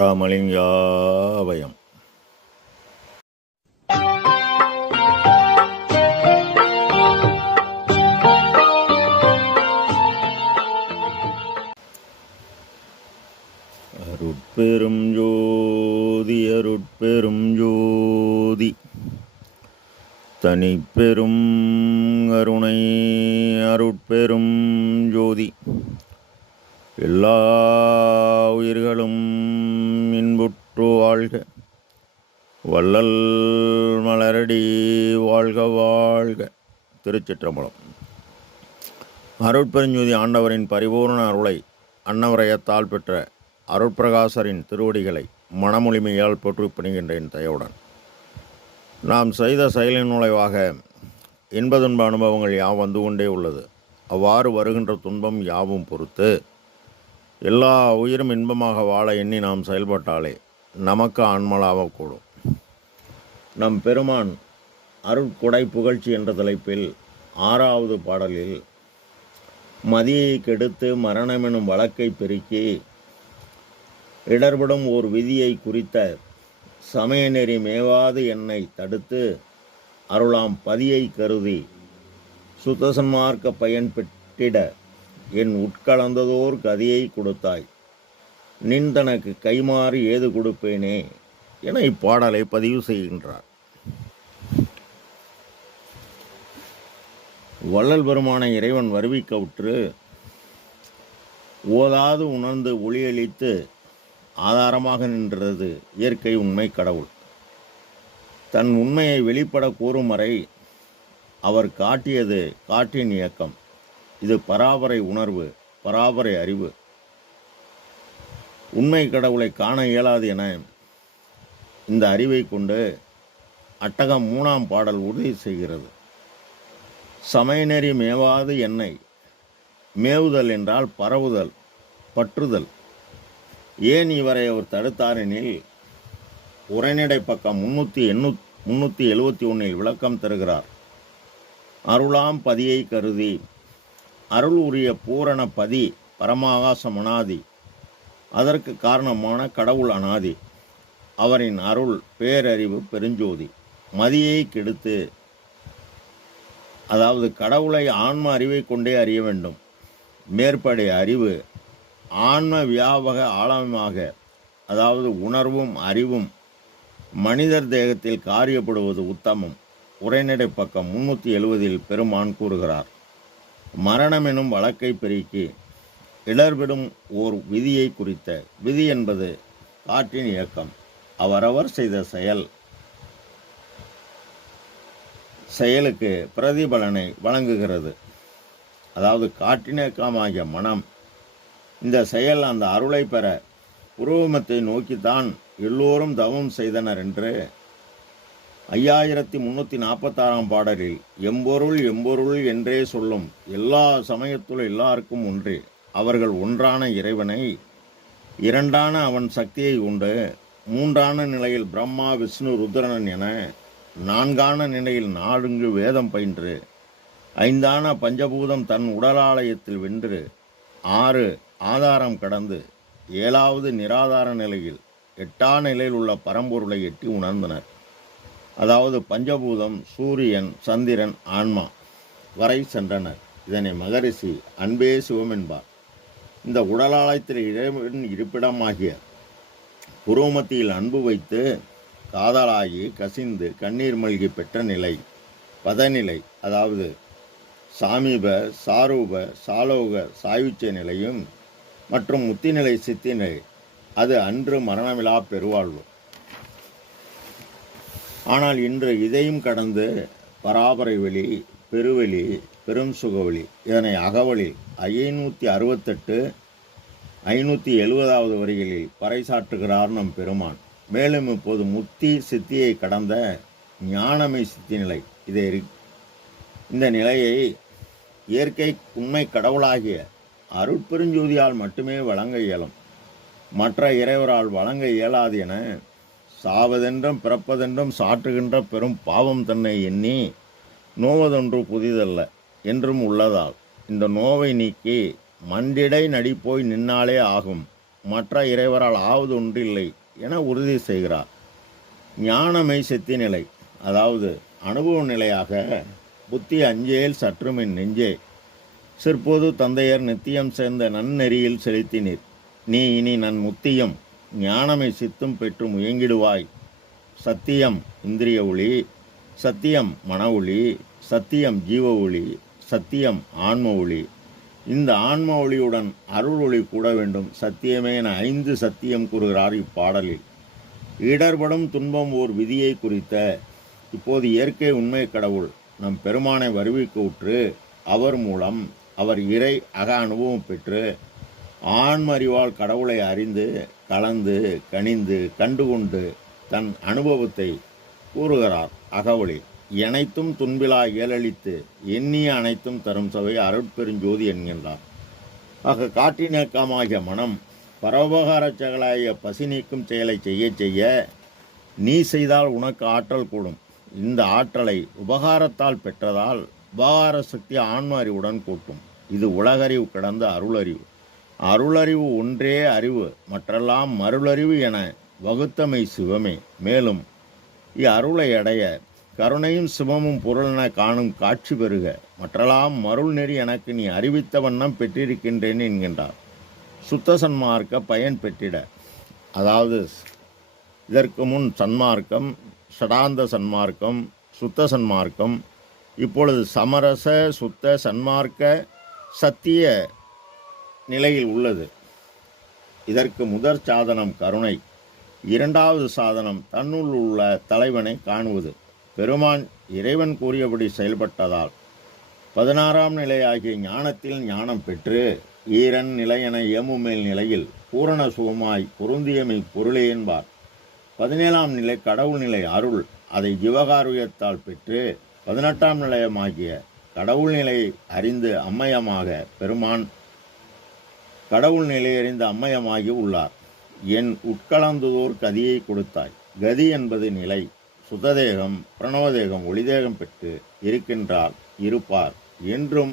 ராமலிங்காபயம். அருட்பெரும் ஜோதி அருட்பெரும் ஜோதி தனிப்பெரும் கருணை அருட்பெரும் ஜோதி. எல்லா உயிர்களும் இன்புற்று வாழ்க, வள்ளல் மலரடி வாழ்க வாழ்க. திருச்சிற்றம்பலம். அருட்பெருஞ்சோதி ஆண்டவரின் பரிபூர்ண அருளை அன்னவரையத்தால் பெற்ற அருட்பிரகாசரின் திருவடிகளை மனமொழிமையால் போற்றி பணிகின்றேன் தயவுடன். நாம் செய்த செயலின் நுழைவாக இன்ப துன்ப அனுபவங்கள் யாவும் வந்து கொண்டே உள்ளது. அவ்வாறு வருகின்ற துன்பம் யாவும் பொறுத்து எல்லா உயிரும் இன்பமாக வாழ எண்ணி நாம் செயல்பட்டாலே நமக்கு ஆன்மலாகக்கூடும். நம் பெருமான் அருட்கொடை புகழ்ச்சி என்ற தலைப்பில் 6வது பாடலில் மதியை கெடுத்து மரணமெனும் வழக்கை பெருக்கி இடர்படும் ஓர் விதியை குறித்த சமய நெறி மேவாது என்னை தடுத்து அருளாம் பதியை கருதி சுத்தசன்மார்க்க பயன் பெற்றிட என் உட்கலந்ததோர் கதியை கொடுத்தாய், நின் தனக்கு கைமாறு ஏது கொடுப்பேனே என இப்பாடலை பதிவு செய்கின்றார். வள்ளல் பெருமான இறைவன் வருவிக்கவுற்று ஓதாது உணர்ந்து ஒளியளித்து ஆதாரமாக நின்றது இயற்கை உண்மை கடவுள். தன் உண்மையை வெளிப்பட கூறும் வரை அவர் காட்டியது காற்றின் இயக்கம். இது பராபரை உணர்வு, பராபரை அறிவு. உண்மை கடவுளை காண இயலாது என இந்த அறிவை கொண்டு அட்டகம் 3ஆம் பாடல் உறுதி செய்கிறது. சமயநெறி மேவாது என்னை. மேவுதல் என்றால் பரவுதல், பற்றுதல். ஏன் இவரை அவர் தடுத்தாரெனில் உரைநடை பக்கம் 371 விளக்கம் தருகிறார். அருளாம் பதியை கருதி. அருள் உரிய பூரண பதி பரமாகாசம் அனாதி. அதற்கு காரணமான கடவுள் அனாதி. அவரின் அருள் பேரறிவு பெருஞ்சோதி. மதியை கெடுத்து, அதாவது கடவுளை ஆன்ம அறிவை கொண்டே அறிய வேண்டும். மேற்படை அறிவு ஆன்ம வியாபக ஆழமாக, அதாவது உணர்வும் அறிவும் மனிதர் தேகத்தில் காரியப்படுவது உத்தமம். உரைநடை பக்கம் 370 பெருமான் கூறுகிறார். மரணம் எனும் வழக்கை பெருக்கி இடர்படும் ஓர் விதியை குறித்த. விதி என்பது காற்றின் இயக்கம். அவரவர் செய்த செயலுக்கு பிரதிபலனை வழங்குகிறது. அதாவது காற்றின் இயக்கமாகிய மனம். இந்த செயல் அந்த அருளை பெற புருவமத்தை நோக்கித்தான் எல்லோரும் தவம் செய்தனர் என்று 5346ஆம் பாடலில் எம்பொருள் எம்பொருள் என்றே சொல்லும் எல்லா சமயத்துள் எல்லாருக்கும் ஒன்றே. அவர்கள் ஒன்றான இறைவனை, இரண்டான அவன் சக்தியை உண்டு, மூன்றான நிலையில் பிரம்மா விஷ்ணு ருத்ரன் என, நான்கான நிலையில் 4 வேதம் பயின்று, 5ஆன பஞ்சபூதம் தன் உடலாலயத்தில் வென்று, 6 ஆதாரம் கடந்து, 7வது நிராதார நிலையில் 8ஆம் நிலையில் உள்ள பரம்பொருளை எட்டி உணர்ந்தனர். அதாவது பஞ்சபூதம், சூரியன், சந்திரன், ஆன்மா வரை சென்றனர். இதனை மகரிஷி அன்பே சிவம் என்பார். இந்த உடலாலயத்தில் இறைவன் இருப்பிடமாகிய புருவமத்தியில் அன்பு வைத்து காதலாகி கசிந்து கண்ணீர் மல்கி பெற்ற நிலை பதநிலை, அதாவது சாமீப, சாரூப, சாலோக, சாயுச்ச நிலையும் மற்றும் முத்திநிலை சித்திநிலை. அது அன்று மரணமிலா பெருவாழ்வு. ஆனால் இன்று இதையும் கடந்து பராபரை வெளி, பெருவெளி, பெரும் சுகவெளி, இதனை அகவலில் 568, 570வது வரிகளில் பறைசாற்றுகிறார் நம் பெருமான். மேலும் இப்போது முத்தி சித்தியை கடந்த ஞானமை சித்தி நிலை. இந்த நிலையை இயற்கை உண்மை கடவுளாகிய அருட்பெருஞ்சோதியால் மட்டுமே வழங்க இயலும். மற்ற இறைவரால் வழங்க இயலாது என சாவதென்றும் பிறப்பதென்றும் சாற்றுகின்ற பெரும் பாவம் தன்னை எண்ணி நோவதொன்று புதிதல்ல என்றும் உள்ளதால் இந்த நோவை நீக்கி மண்டிடை நடிப்போய் நின்னாலே ஆகும் மற்ற இறைவரால் ஆவது ஒன்றில்லை என உறுதி செய்கிறார். ஞானமை செத்தி நிலை, அதாவது அனுபவ நிலையாக புத்தி அஞ்சேல் சற்றுமின் நெஞ்சே சிற்போது தந்தையர் நித்தியம் சேர்ந்த நன்னெறியில் செலுத்தினீர். நீ இனி நன் முத்தியம் ஞானமை சித்தும் பெற்று முயங்கிடுவாய். சத்தியம் இந்திரிய ஒளி, சத்தியம் மன ஒளி, சத்தியம் ஜீவ ஒளி, சத்தியம் ஆன்ம ஒளி. இந்த ஆன்ம ஒளியுடன் அருள் ஒளி கூட வேண்டும். சத்தியமே என 5 சத்தியம் கூறுகிறார் இப்பாடலில். இடர்படும் துன்பம் ஓர் விதியை குறித்த இப்போது இயற்கை உண்மை கடவுள் நம் பெருமானை வருவிக்க உற்று அவர் மூலம் அவர் இறை அக அனுபவம் பெற்று ஆன்ம அறிவால் கடவுளை அறிந்து கலந்து கனிந்து கண்டுகொண்டு தன் அனுபவத்தை கூறுகிறார் அகவொளி. எனைத்தும் துன்பிலா இயலளித்து எண்ணிய அனைத்தும் தரும் சபை அருட்பெருஞ்சோதி என்கின்றார். ஆக காட்டினக்கமாகிய மனம் பரோபகாரச் செயலாகிய பசி நீக்கும் செயலை செய்ய செய்ய நீ செய்தால் உனக்கு ஆற்றல் கூடும். இந்த ஆற்றலை உபகாரத்தால் பெற்றதால் உபகார சக்தி ஆன்ம அறிவுடன் கூட்டும். இது உலகறிவு கடந்த அருளறிவு. அருளறிவு ஒன்றே அறிவு, மற்றெல்லாம் மருளறிவு என வகுத்தமை சிவமே. மேலும் அருளை அடைய கருணையும் சிவமும் பொருளென காணும் காட்சி பெறுக. மற்றெல்லாம் மருள் நெறி எனக்கு நீ அறிவித்த வண்ணம் பெற்றிருக்கின்றேன் என்கின்றார். சுத்த சன்மார்க்க பயன் பெற்றிட, அதாவது இதற்கு முன் சன்மார்க்கம், ஷடாந்த சன்மார்க்கம், சுத்த சன்மார்க்கம், இப்பொழுது சமரச சுத்த சன்மார்க்க சத்திய நிலையில் உள்ளது. இதற்கு முதற் சாதனம் கருணை, இரண்டாவது சாதனம் தன்னுள் உள்ள தலைவனை காணுவது. பெருமான் இறைவன் கூறியபடி செயல்பட்டதால் 16ஆம் நிலையாகிய ஞானத்தில் ஞானம் பெற்று ஈரன் நிலையென ஏமுமேல் நிலையில் பூரண சுகமாய் பொருந்தியமை பொருளே என்பார். 17ஆம் நிலை கடவுள் நிலை அருள், அதை ஜீவகாருயத்தால் பெற்று 18ஆம் நிலையமாகிய கடவுள் நிலை அறிந்து அம்மயமாக பெருமான் கடவுள் நிலையறிந்து அம்மயமாகி உள்ளார். என் உட்கலந்துதோர் கதியை கொடுத்தாய். கதி என்பது நிலை. சுததேகம் பிரணவதேகம் ஒளிதேகம் பெற்று இருக்கின்றார், இருப்பார், என்றும்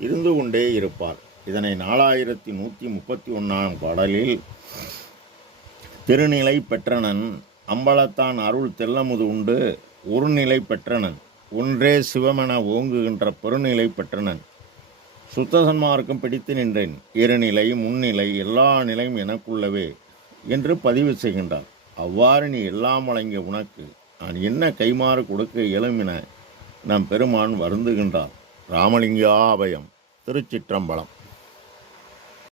இருந்து கொண்டே இருப்பார். இதனை 4131ஆம் பாடலில் திருநிலை பெற்றனன் அம்பலத்தான் அருள் தெல்லமுது உண்டு ஒரு நிலை பெற்றனன் ஒன்றே சிவமென ஓங்குகின்ற பெருநிலை பெற்றனன். சுத்த சன்மார்க்கம் பிடித்து நின்றேன். இருநிலை முன்னிலை எல்லா நிலையும் எனக்குள்ளவே என்று பதிவு செய்கின்றார். அவ்வாறு நீ எல்லாம் வழங்கிய உனக்கு நான் என்ன கைமாறு கொடுக்க இயலும் என நம் பெருமான் வருந்துகின்றார். ராமலிங்கா அபயம். திருச்சிற்றம்பலம்.